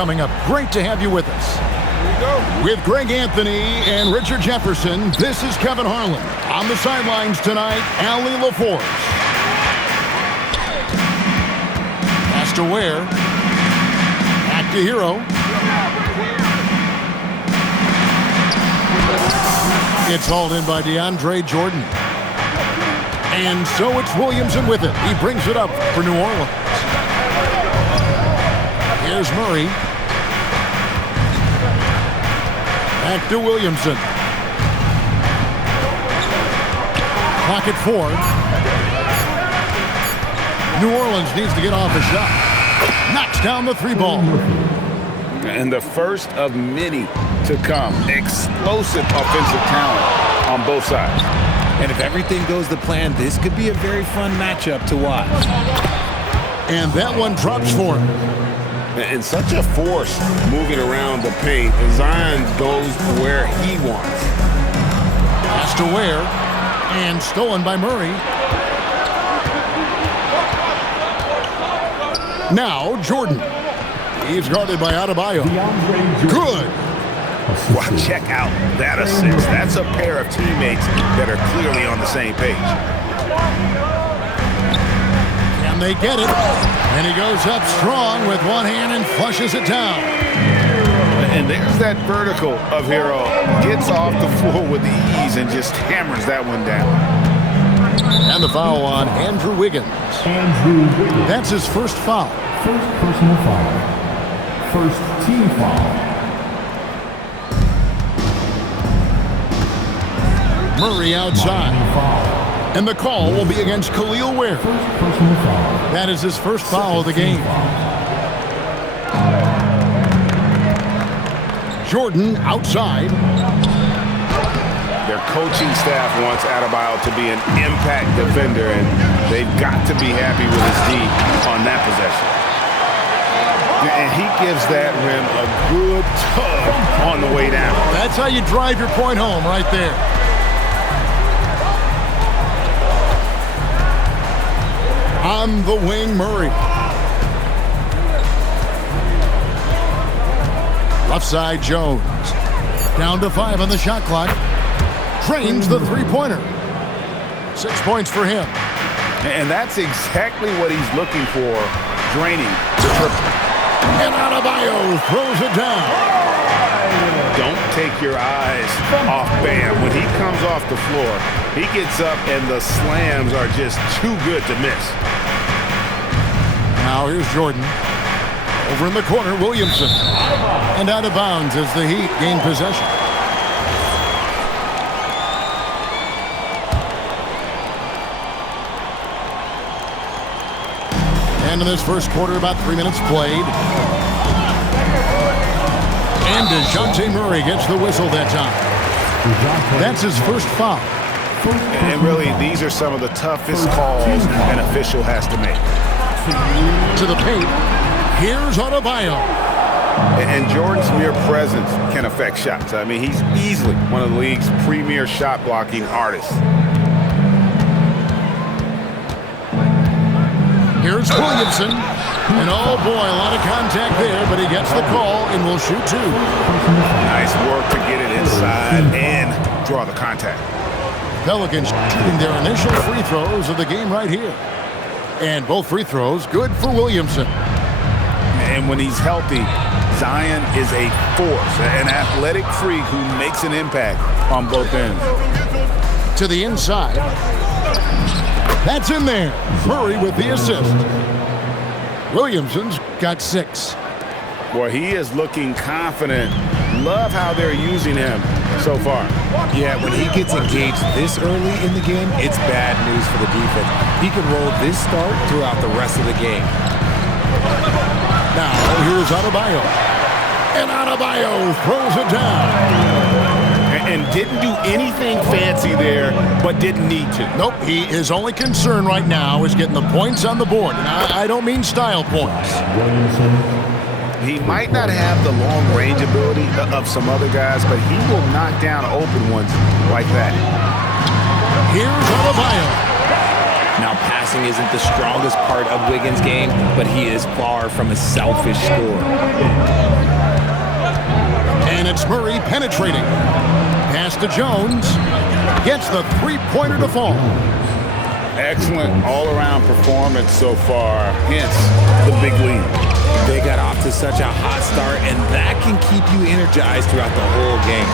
Coming up, great to have you with us. Here we go. With Greg Anthony and Richard Jefferson, this is Kevin Harlan. On the sidelines tonight, Allie LaForce. Pass to Ware. Back to Hero. It's hauled in by DeAndre Jordan. And so it's Williamson with it. He brings it up for New Orleans. Here's Murray. Back to Williamson. Clock at 4. New Orleans needs to get off a shot. Knocks down the 3-ball. And the first of many to come. Explosive offensive talent on both sides. And if everything goes to plan, this could be a very fun matchup to watch. And that one drops for him. And such a force moving around the paint. Zion goes where he wants. Pass to Ware. And stolen by Murray. Now Jordan. He's guarded by Adebayo. Good. Wow, check out that assist. That's a pair of teammates that are clearly on the same page. Can they get it? And he goes up strong with one hand and flushes it down. And there's that vertical of Hero. Gets off the floor with ease and just hammers that one down. And the foul on Andrew Wiggins. That's his first foul. First personal foul. First team foul. Murray outside. And the call will be against Khalil Ware. That is his first foul of the game. Jordan outside. Their coaching staff wants Adebayo to be an impact defender, and they've got to be happy with his D on that possession. And he gives that rim a good tug on the way down. That's how you drive your point home right there. On the wing, Murray. Left side, Jones. Down to 5 on the shot clock. Drains the three-pointer. 6 points for him. And that's exactly what he's looking for, draining the triple. And Adebayo throws it down. Don't take your eyes off Bam. When he comes off the floor, he gets up and the slams are just too good to miss. Now here's Jordan. Over in the corner, Williamson. And out of bounds as the Heat gain possession. And in this first quarter, about 3 minutes played. And DeJounte Murray gets the whistle that time. That's his first foul. And really, these are some of the toughest calls an official has to make. To the paint. Here's Adebayo. And Jordan's mere presence can affect shots. I mean, he's easily one of the league's premier shot blocking artists. Here's Williamson. And oh boy, a lot of contact there, but he gets the call and will shoot 2. Nice work to get it inside and draw the contact. Pelicans shooting their initial free throws of the game right here. And both free throws good for Williamson. And when he's healthy, Zion is a force, an athletic freak who makes an impact on both ends. To the inside. That's in there. Murray with the assist. Williamson's got 6. Boy, he is looking confident. Love how they're using him so far. Yeah, when he gets engaged this early in the game, it's bad news for the defense. He can roll this start throughout the rest of the game. Now, here's Adebayo. And Adebayo throws it down. And didn't do anything fancy there, but didn't need to. Nope, his only concern right now is getting the points on the board. And I don't mean style points. He might not have the long-range ability of some other guys, but he will knock down open ones like that. Here's Adebayo. Now pass passing isn't the strongest part of Wiggins' game, but he is far from a selfish scorer. And it's Murray penetrating. Pass to Jones. Gets the three-pointer to fall. Excellent all-around performance so far, hence the big lead. They got off to such a hot start, and that can keep you energized throughout the whole game.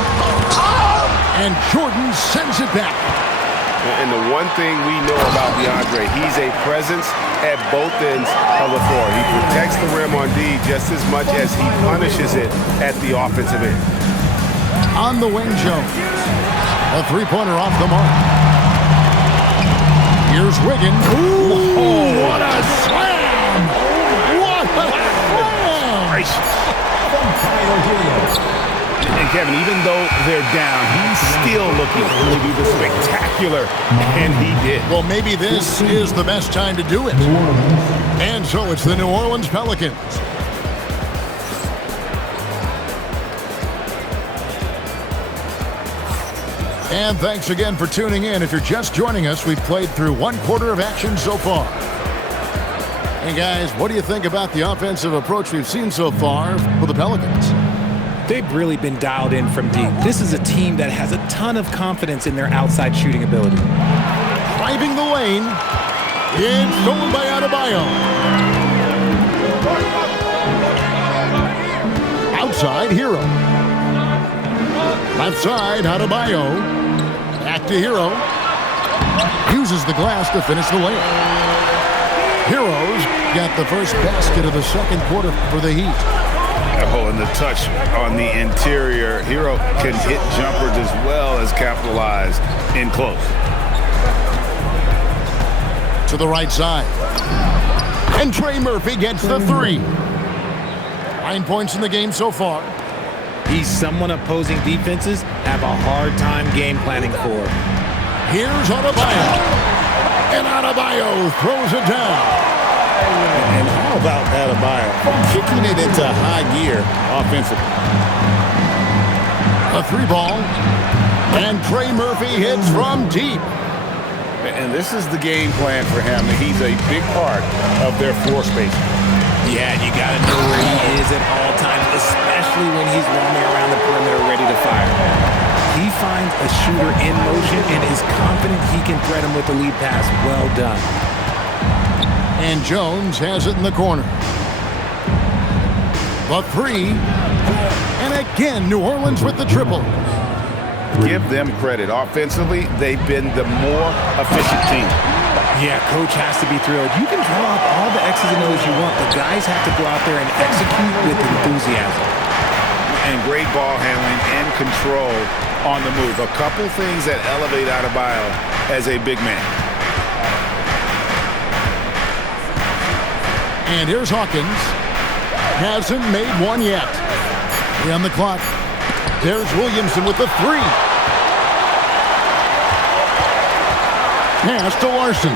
And Jordan sends it back. And the one thing we know about DeAndre, he's a presence at both ends of the floor. He protects the rim on D just as much as he punishes it at the offensive end. On the wing, Jones. A three-pointer off the mark. Here's Wiggins. Ooh, what a slam! What a slam! And Kevin, even though they're down, he's still looking to do the spectacular, and he did. Well, maybe this is the best time to do it. And so it's the New Orleans Pelicans. And thanks again for tuning in. If you're just joining us, we've played through one quarter of action so far. Hey guys, what do you think about the offensive approach we've seen so far for the Pelicans? They've really been dialed in from deep. This is a team that has a ton of confidence in their outside shooting ability. Driving the lane. It's stolen by Adebayo. Outside, Hero. Left side, Adebayo. Back to Hero. Uses the glass to finish the layup. Hero's got the first basket of the second quarter for the Heat. Oh, and the touch on the interior. Hero can hit jumpers as well as capitalize in close. To the right side. And Trey Murphy gets the three. 9 points in the game so far. He's someone opposing defenses have a hard time game planning for. Here's Adebayo. And Adebayo throws it down. And how about Adebayo kicking it into high gear offensively? A three ball. And Trey Murphy hits from deep. And this is the game plan for him. He's a big part of their floor space. Yeah, you got to know where he is at all times, especially when he's roaming around the perimeter ready to fire. He finds a shooter in motion and is confident he can thread him with the lead pass. Well done. And Jones has it in the corner. The three. And again, New Orleans with the triple. Give them credit. Offensively, they've been the more efficient team. Yeah, coach has to be thrilled. You can draw up all the X's and O's you want, but guys have to go out there and execute with enthusiasm. And great ball handling and control on the move. A couple things that elevate Adebayo as a big man. And here's Hawkins. Hasn't made one yet. Three on the clock. There's Williamson with the three. Pass to Larson.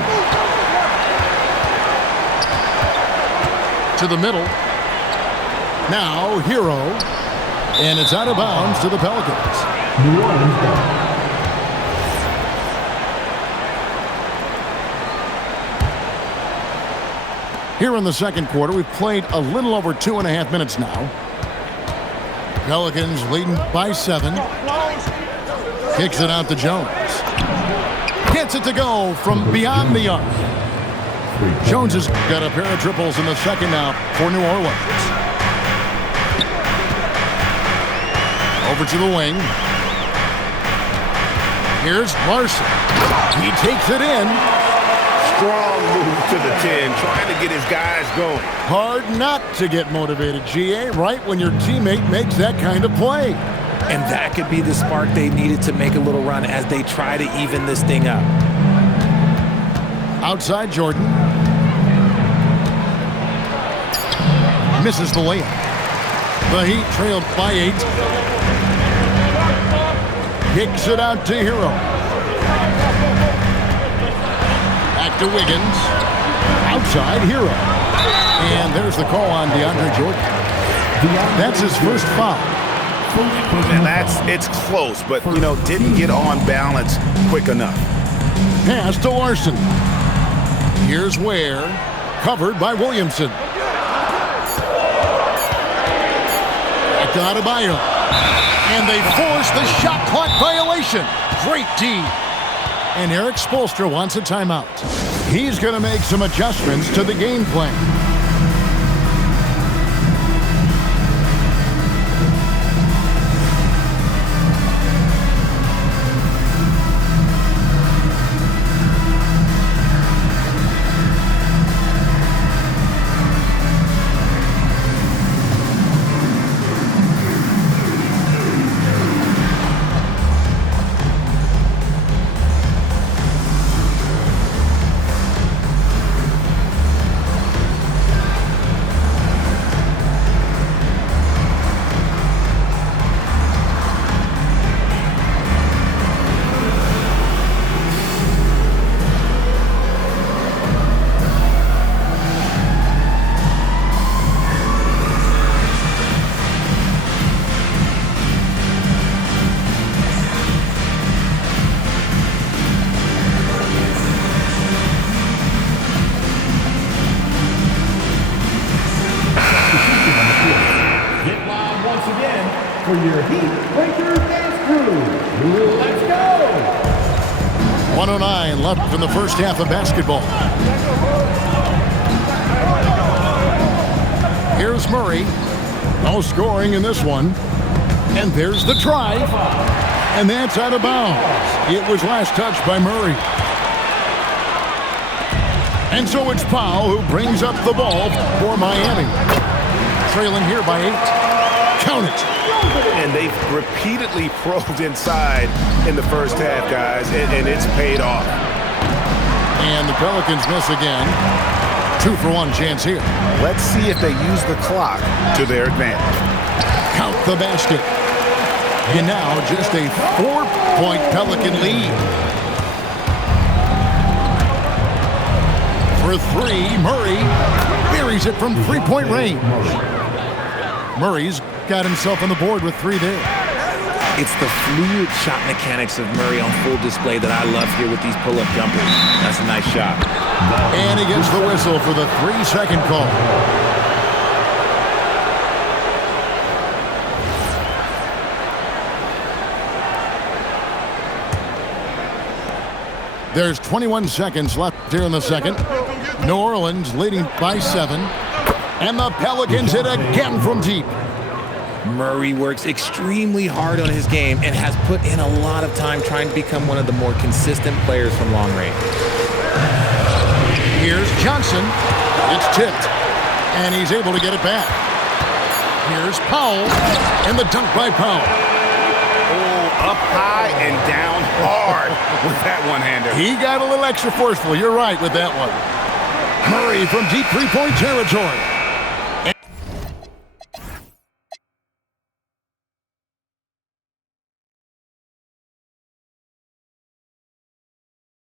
To the middle. Now Hero. And it's out of bounds to the Pelicans. New Orleans ball. Here in the second quarter, we've played a little over 2.5 minutes now. Pelicans leading by 7. Kicks it out to Jones. Gets it to go from beyond the arc. Jones has got a pair of triples in the second now for New Orleans. Over to the wing. Here's Larson. He takes it in. Strong move to the 10, trying to get his guys going. Hard not to get motivated, GA, right when your teammate makes that kind of play. And that could be the spark they needed to make a little run as they try to even this thing up. Outside Jordan. Misses the layup. The Heat trailed by 8. Kicks it out to Hero. Back to Wiggins. Outside Hero. And there's the call on DeAndre Jordan. That's his first foul. And it's close, but, didn't get on balance quick enough. Pass to Larson. Here's Ware, covered by Williamson. Back to Adebayo. And they force the shot clock violation. Great D. And Eric Spoelstra wants a timeout. He's going to make some adjustments to the game plan. For your Heat Breaker Dance Crew, let's go! 109 left in the first half of basketball. Here's Murray. No scoring in this one. And there's the drive. And that's out of bounds. It was last touched by Murray. And so it's Powell who brings up the ball for Miami. Trailing here by 8. Count it. And they've repeatedly probed inside in the first half, guys, and it's paid off. And the Pelicans miss again. 2-for-1 chance here. Let's see if they use the clock to their advantage. Count the basket. And now just a 4-point Pelican lead. For 3, Murray buries it from 3-point range. Murray's got himself on the board with 3 there. It's the fluid shot mechanics of Murray on full display that I love here with these pull-up jumpers. That's a nice shot. And he gets the whistle for the 3-second call. There's 21 seconds left here in the second. New Orleans leading by 7. And the Pelicans hit again from deep. Murray works extremely hard on his game and has put in a lot of time trying to become one of the more consistent players from long range. Here's Johnson. It's tipped. And he's able to get it back. Here's Powell. And the dunk by Powell. Oh, up high and down hard with that one-hander. He got a little extra forceful. You're right with that one. Murray from deep 3-point territory.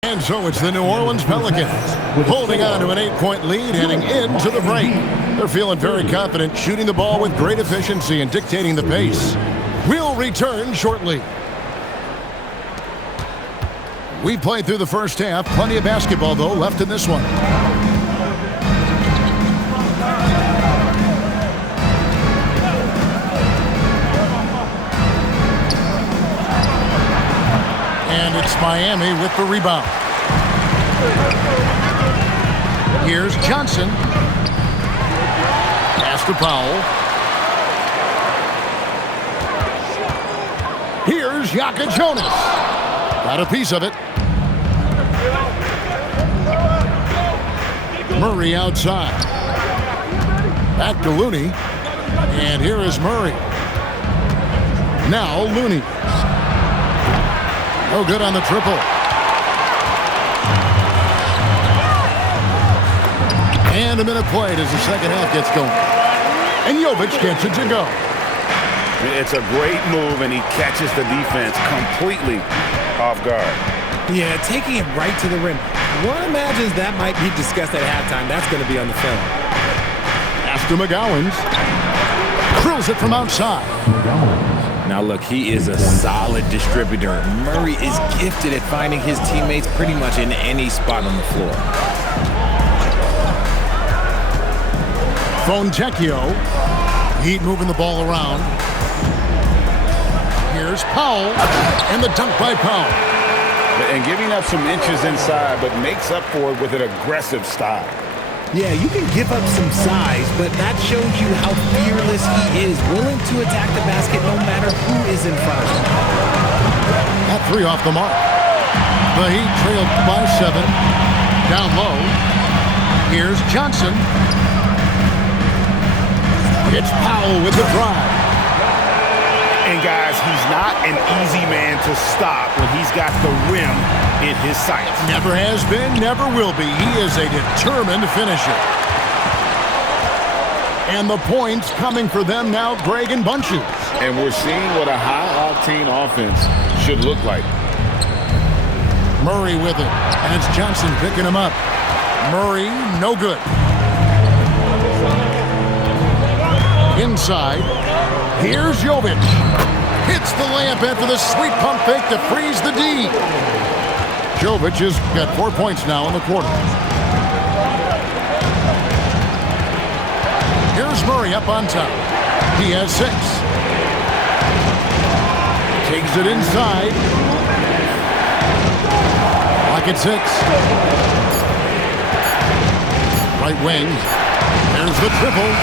And so it's the New Orleans Pelicans holding on to an 8-point lead heading into the break. They're feeling very confident, shooting the ball with great efficiency and dictating the pace. We'll return shortly. We played through the first half. Plenty of basketball, though, left in this one. And it's Miami with the rebound. Here's Johnson. Pass to Powell. Here's Yaka Jonas. Got a piece of it. Murray outside. Back to Looney. And here is Murray. Now Looney. No good on the triple. And a minute played as the second half gets going. And Jovic gets it to go. It's a great move, and he catches the defense completely off guard. Yeah, taking it right to the rim. One imagines that might be discussed at halftime. That's going to be on the film. After McGowan's. Drills it from outside. Now look, he is a solid distributor. Murray is gifted at finding his teammates pretty much in any spot on the floor. Fontecchio. Heat moving the ball around. Here's Powell, and the dunk by Powell. And giving up some inches inside, but makes up for it with an aggressive style. Yeah, you can give up some size, but that shows you how fearless he is, willing to attack the basket no matter who is in front of him. That three off the mark. The Heat trailed by 7. Down low. Here's Johnson. It's Powell with the drive. And guys, he's not an easy man to stop when he's got the rim in his sights. Never has been, never will be. He is a determined finisher. And the points coming for them now, Greg in bunches. And we're seeing what a high-octane offense should look like. Murray with it, and it's Johnson picking him up. Murray, no good. Inside, here's Jovic. Hits the layup after the sweet pump fake to freeze the D. Jovic has got 4 points now in the quarter. Here's Murray up on top. He has 6. Takes it inside. Lock at 6. Right wing. There's the triple.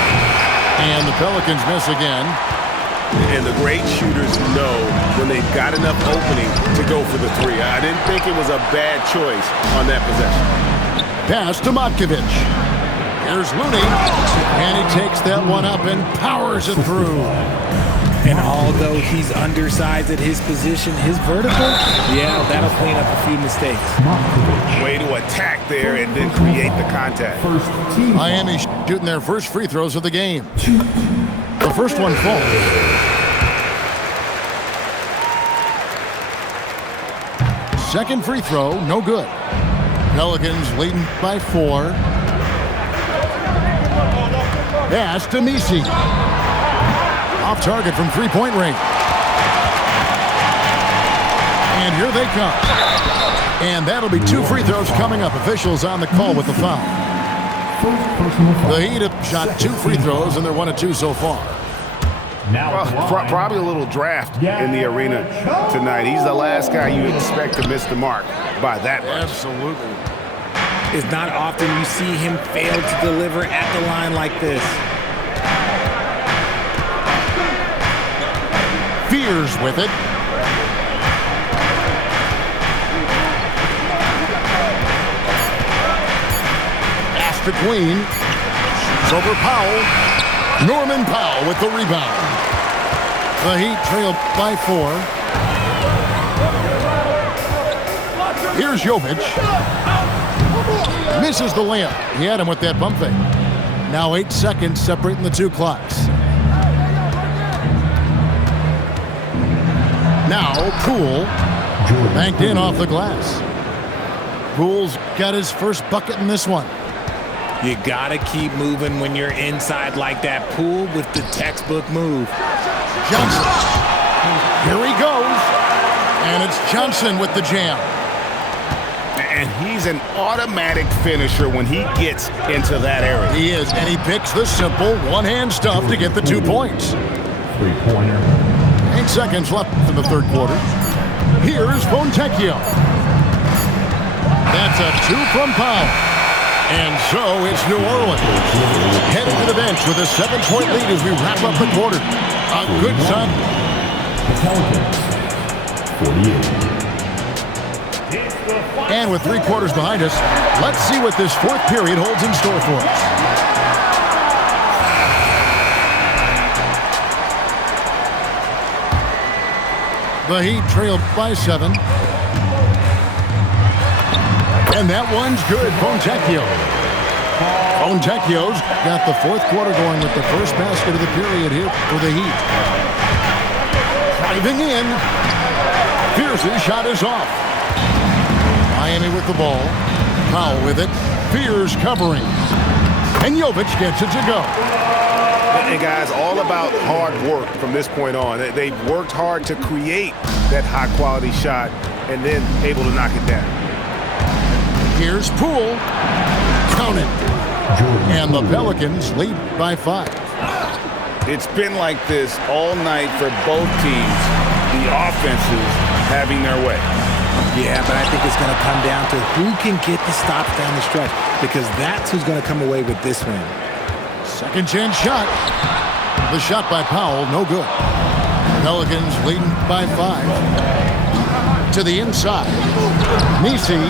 And the Pelicans miss again. And the great shooters know when they've got enough opening to go for the 3. I didn't think it was a bad choice on that possession. Pass to Matkovic. Here's Looney. And he takes that one up and powers it through. And although he's undersized at his position, his vertical, yeah, that'll clean up a few mistakes. Way to attack there and then create the contact. Miami shooting their first free throws of the game. The first one falls. Second free throw, no good. Pelicans leading by 4. Pass to Misi. Off target from three-point range. And here they come. And that'll be 2 free throws coming up. Officials on the call with the foul. The Heat have shot 2 free throws, and they're 1 of 2 so far. Well, probably a little draft in the arena tonight. He's the last guy you expect to miss the mark by that much. Absolutely. It's not often you see him fail to deliver at the line like this. Fears with it. Pass to Queen. Shoots over Powell. Norman Powell with the rebound. The Heat trailed by 4. Here's Jovic. Misses the layup. He had him with that bump fake. Now 8 seconds separating the 2 clocks. Now Poole. Banked in off the glass. Poole's got his first bucket in this one. You gotta keep moving when you're inside like that. Poole with the textbook move. Johnson. Here he goes. And it's Johnson with the jam. And he's an automatic finisher when he gets into that area. He is, and he picks the simple one-hand stuff to get the 2 points. 3-pointer. 8 seconds left in the third quarter. Here's Fontecchio. That's a 2 from Powell. And so it's New Orleans heading to the bench with a 7-point lead as we wrap up the quarter. A good sign. Pelicans, 48. And with 3 quarters behind us, let's see what this 4th period holds in store for us. The Heat trailed by 7. And that one's good. Fontecchio. Fontecchio's got the 4th quarter going with the first basket of the period here for the Heat. Driving in. Pierce's shot is off. Miami with the ball. Powell with it. Fears covering. And Jovic gets it to go. And guys, all about hard work from this point on. They've worked hard to create that high-quality shot and then able to knock it down. Here's Poole. Count it. And the Pelicans lead by 5. It's been like this all night for both teams. The offenses having their way. Yeah, but I think it's going to come down to who can get the stops down the stretch, because that's who's going to come away with this win. Second chance shot. The shot by Powell, no good. Pelicans leading by 5. To the inside. Nisi.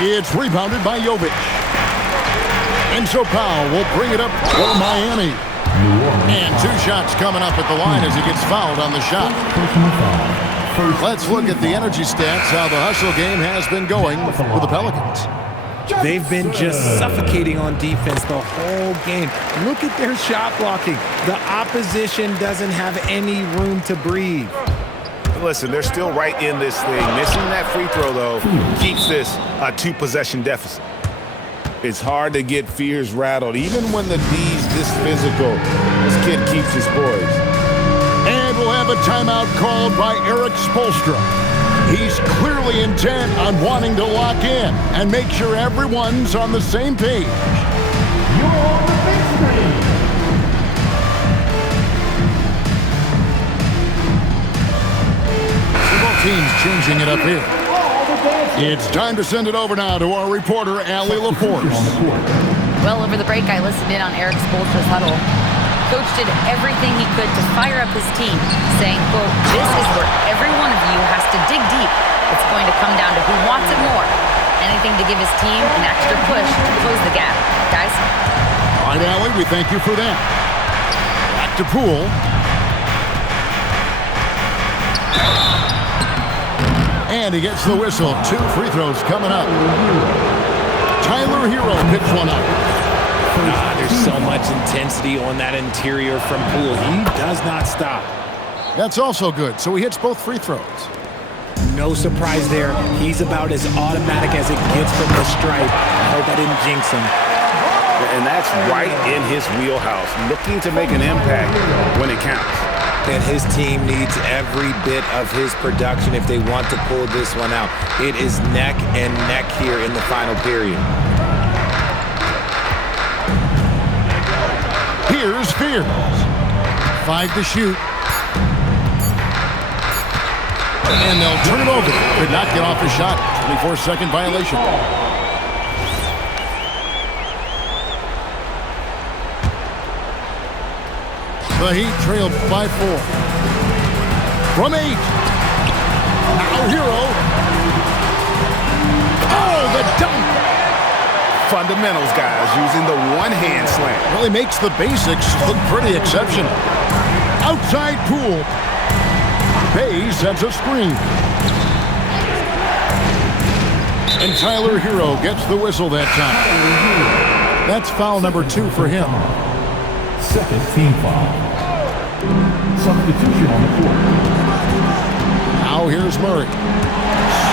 It's rebounded by Jovic. And so Powell will bring it up for Miami. And 2 shots coming up at the line as he gets fouled on the shot. Let's look at the energy stats, how the hustle game has been going for the Pelicans. They've been just suffocating on defense the whole game. Look at their shot blocking. The opposition doesn't have any room to breathe. Listen, they're still right in this thing. Missing that free throw, though, keeps this a 2-possession deficit. It's hard to get fears rattled, even when the D's this physical. This kid keeps his poise. And we'll have a timeout called by Eric Spoelstra. He's clearly intent on wanting to lock in and make sure everyone's on the same page. You're on the big screen. Both teams changing it up here. It's time to send it over now to our reporter, Allie LaForce. Well, over the break, I listened in on Eric Spoelstra's huddle. Coach did everything he could to fire up his team, saying, quote, "This is where every one of you has to dig deep. It's going to come down to who wants it more. Anything to give his team an extra push to close the gap. Guys?" All right, Allie, we thank you for that. Back to Poole. And he gets the whistle. 2 free throws coming up. Tyler Hero picks one up. There's so much intensity on that interior from Poole. He does not stop. That's also good. So he hits both free throws. No surprise there. He's about as automatic as it gets from the stripe. I hope I didn't jinx him. And that's right in his wheelhouse, looking to make an impact when it counts. And his team needs every bit of his production if they want to pull this one out. It is neck and neck here in the final period. Here's Fears. 5 to shoot. And they'll turn it over. Could not get off his shot. 24-second violation. The Heat trailed by 4. From 8. Now Hero. Oh, the dunk. Fundamentals, guys, using the one-hand slam. Well, he makes the basics look pretty exceptional. Outside Poole. Bay sets a screen. And Tyler Hero gets the whistle that time. That's foul number 2 for him. Second team foul. Substitution on the court. Now here's Murray.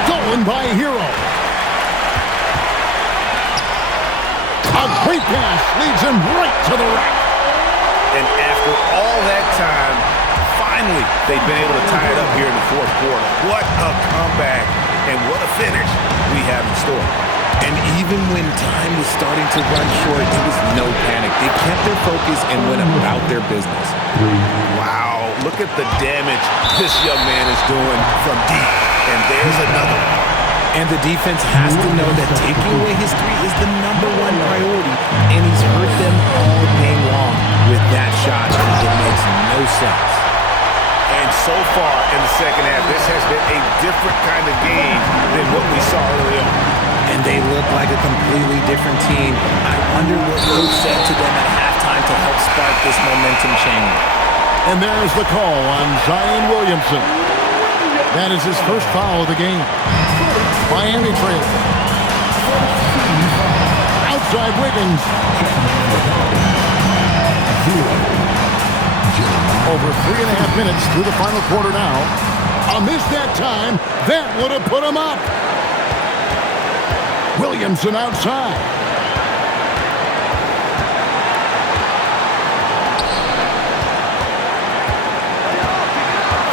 Stolen by Hero. A great pass leads him right to the rack. And after all that time, finally, they've been able to tie it up here in the 4th quarter. What a comeback and what a finish we have in store. And even when time was starting to run short, there was no panic. They kept their focus and went about their business. Wow, look at the damage this young man is doing from deep. And there's another one. And the defense has to know that taking away his 3 is the #1 priority. And he's hurt them all game long with that shot. It makes no sense. And so far in the second half, this has been a different kind of game than what we saw early on. And they look like a completely different team. I wonder what Coach said to them at halftime to help spark this momentum change. And there's the call on Zion Williamson. That is his first foul of the game. Miami trail. Outside Wiggins. Over 3.5 minutes through the final quarter now. A miss that time. That would have put him up. Williamson outside.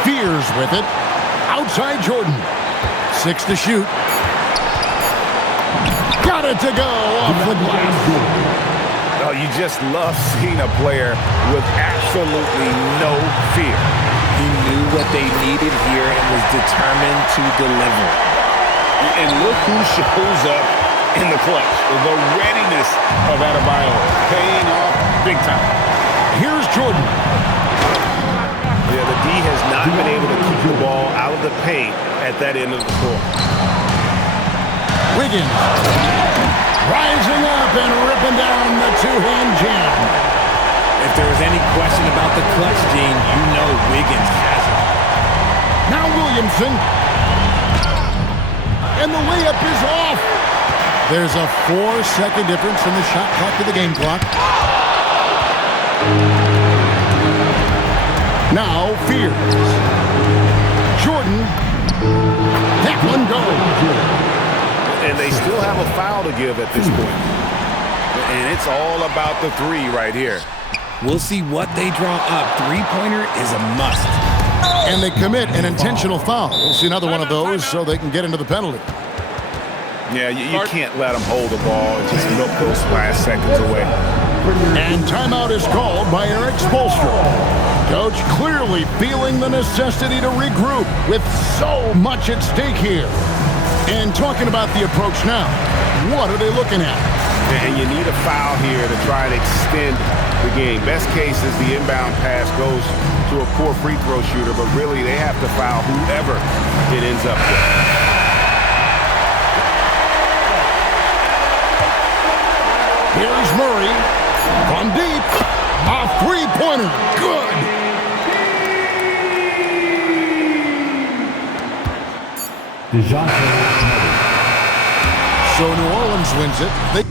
Fears with it. Outside Jordan. 6 to shoot. Got it to go off the glass. Oh, you just love seeing a player with absolutely no fear. He knew what they needed here and was determined to deliver. And look who shows up in the clutch. The readiness of Adebayo paying off big time. Here's Jordan. Yeah, the D has not been able to keep the ball out of the paint at that end of the court. Wiggins rising up and ripping down the two-hand jam. If there was any question about the clutch, Gene, you know Wiggins has it. Now Williamson. And the layup is off. There's a 4-second difference from the shot clock to the game clock. Now Fears. Jordan. That one goes. And they still have a foul to give at this point. And it's all about the three right here. We'll see what they draw up. Three-pointer is a must. And they commit an intentional foul. We'll see another one of those so they can get into the penalty. Yeah, you can't let them hold the ball and just milk those last seconds away. And timeout is called by Eric Spoelstra. Coach clearly feeling the necessity to regroup with so much at stake here. And talking about the approach now, what are they looking at? And you need a foul here to try and extend the game. Best case is the inbound pass goes to a poor free throw shooter, but really they have to foul whoever it ends up with. Here's Murray from deep. A three-pointer. Good. So New Orleans wins it.